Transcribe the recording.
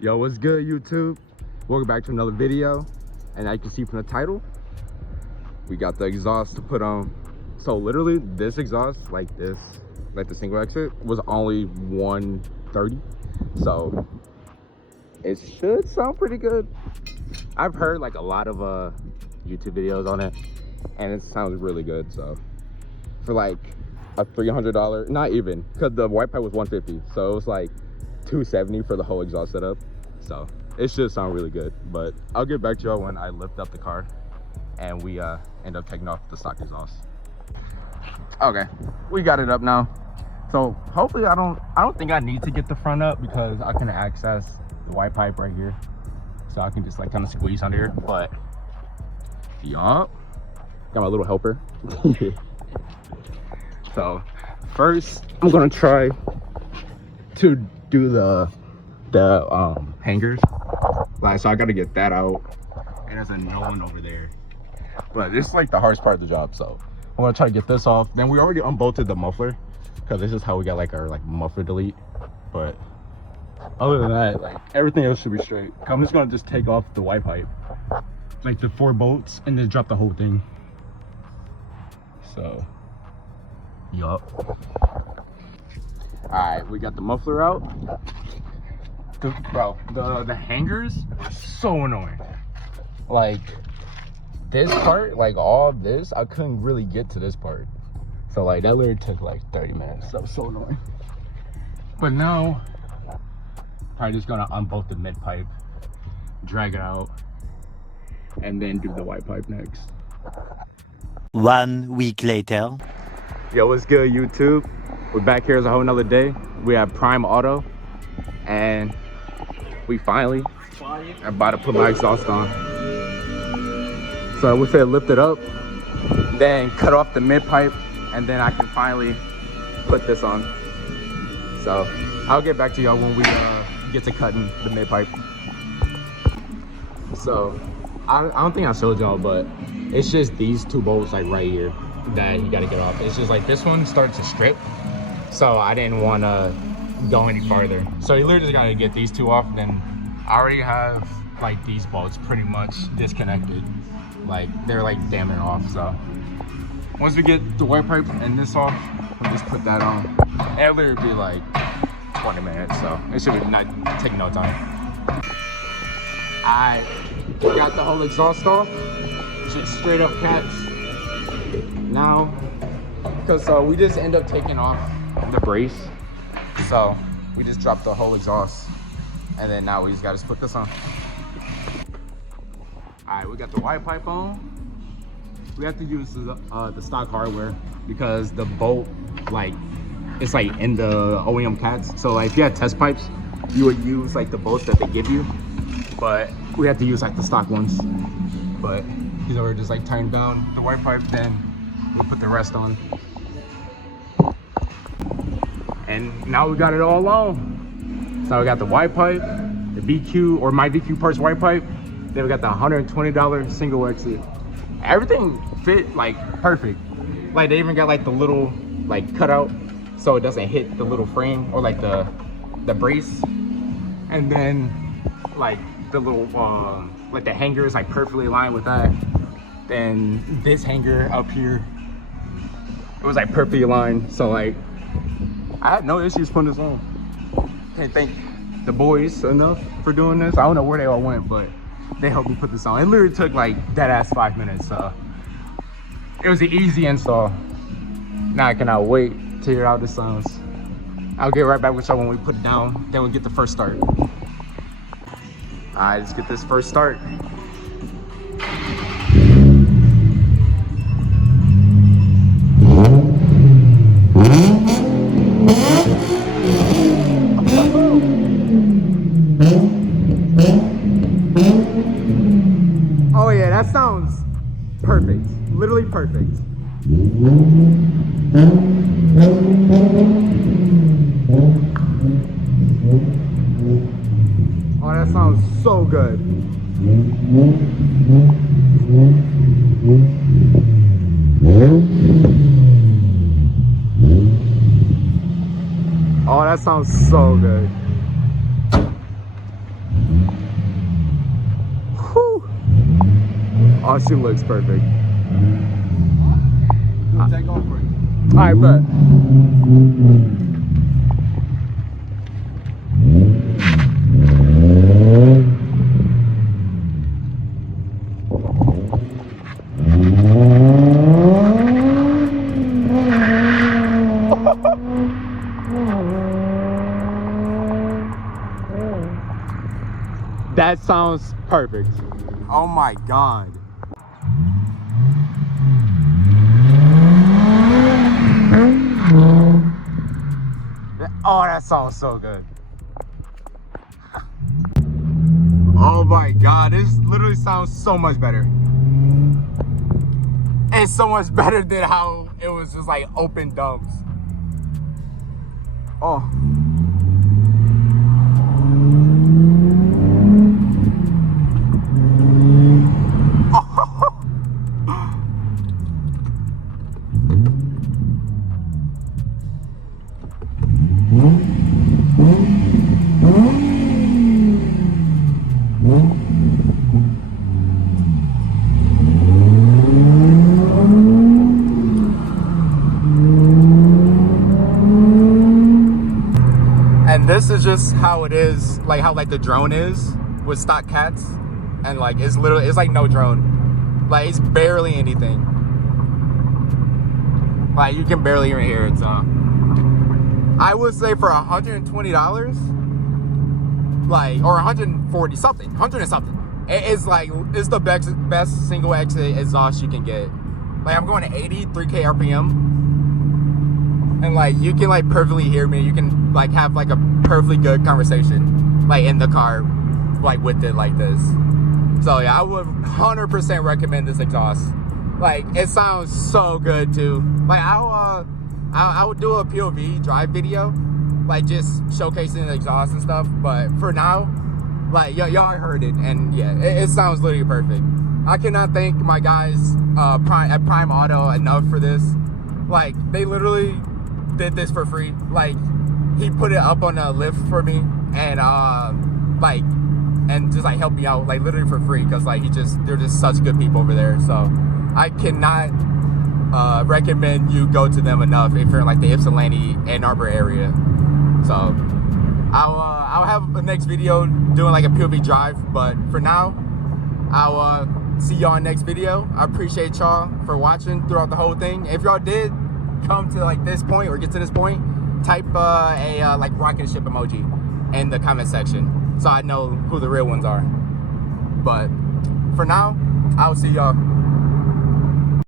Yo, what's good, YouTube? Welcome back to another video. And as you can see from the title, we got the exhaust to put on. So literally this exhaust, like this, like the single exit, was only $130. So it should sound pretty good. I've heard like a lot of YouTube videos on it, and it sounds really good. So for like a $300, not even, because the white pipe was $150, so it was like $270 for the whole exhaust setup. So it should sound really good, but I'll get back to y'all when I lift up the car and we end up taking off the stock exhaust. Okay, we got it up now. So hopefully I don't think I need to get the front up, because I can access the white pipe right here, so I can just like kind of squeeze under here. But yup, got my little helper. So first I'm gonna try to do the hangers. Like, so I gotta get that out, and there's a no one over there. But this is like the hardest part of the job, so I'm gonna try to get this off. Then we already unbolted the muffler, because this is how we got like our like muffler delete. But other than that, like everything else should be straight. I'm just gonna just take off the white pipe, like the 4 bolts, and then drop the whole thing. So yup. All right, we got the muffler out. Bro, the hangers are so annoying. Like this part, like all this, I couldn't really get to this part. So like that literally took like 30 minutes. That was so annoying. But now, probably just gonna unbolt the mid pipe, drag it out, and then do the white pipe next. 1 week later. Yo, what's good, YouTube? We're back here as a whole nother day. We have Prime Auto, and we finally are about to put my exhaust on. So we said lift it up, then cut off the mid pipe, and then I can finally put this on. So I'll get back to y'all when we get to cutting the mid pipe. So I don't think I showed y'all, but it's just these 2 bolts like right here that you gotta get off. It's just like this one starts to strip, so I didn't want to go any farther. So you literally just gotta get these 2 off. Then I already have like these bolts pretty much disconnected, like they're like damn near off. So once we get the white pipe and this off, we'll just put that on. It'll literally be like 20 minutes, so it should be not take no time. I got the whole exhaust off, just straight up cats. Now, because we just end up taking off the brace, so we just dropped the whole exhaust, and then now we just gotta put this on. All right, we got the white pipe on. We have to use the stock hardware, because the bolt, like, it's like in the OEM cats. So like if you had test pipes, you would use like the bolts that they give you, but we have to use like the stock ones. But these are just like tighten down the white pipe, then we'll put the rest on. And now we got it all on. So we got the white pipe, the BQ or my BQ parts white pipe. Then we got the $120 single exit. Everything fit like perfect. Like they even got like the little like cutout, so it doesn't hit the little frame or like the brace. And then like the little like the hanger is like perfectly aligned with that. Then this hanger up here, it was like perfectly aligned. So like I had no issues putting this on. Can't thank the boys enough for doing this. I don't know where they all went, but they helped me put this on. It literally took like dead ass 5 minutes, so it was an easy install. Now I cannot wait to hear how this sounds. I'll get right back with y'all when we put it down, then we'll get the first start. All right, let's get this first start. Oh yeah, that sounds perfect. Literally perfect. Oh, that sounds so good. Oh, that sounds so good. Oh, she looks perfect. We'll take off for you. All right, but that sounds perfect. Oh my God. Oh, that sounds so good. Oh my God, this literally sounds so much better. It's so much better than how it was just like open dumps. Oh. And this is just how it is, like how like the drone is with stock cats, and like it's literally, it's like no drone, like it's barely anything, like you can barely even hear it. So I would say for $120, like, or 140 something, 100 and something, it's like, it's the best single exit exhaust you can get. Like I'm going to 83k RPM. And like you can like perfectly hear me. You can like have like a perfectly good conversation like in the car, like with it like this. So yeah, I would 100% recommend this exhaust. Like it sounds so good too. Like I would do a POV drive video, like just showcasing the exhaust and stuff. But for now, like y'all heard it, and yeah, it sounds literally perfect. I cannot thank my guys at Prime Auto enough for this. Like they literally did this for free. Like he put it up on a lift for me, and like, and just like help me out like literally for free, because like they're just such good people over there. So I cannot recommend you go to them enough if you're in like the Ypsilanti, Ann Arbor area. So I'll have a next video doing like a POV drive, but for now I'll see y'all in next video. I appreciate y'all for watching throughout the whole thing. If y'all did come to like this point or get to this point, type a like rocket ship emoji in the comment section so I know who the real ones are. But for now, I'll see y'all.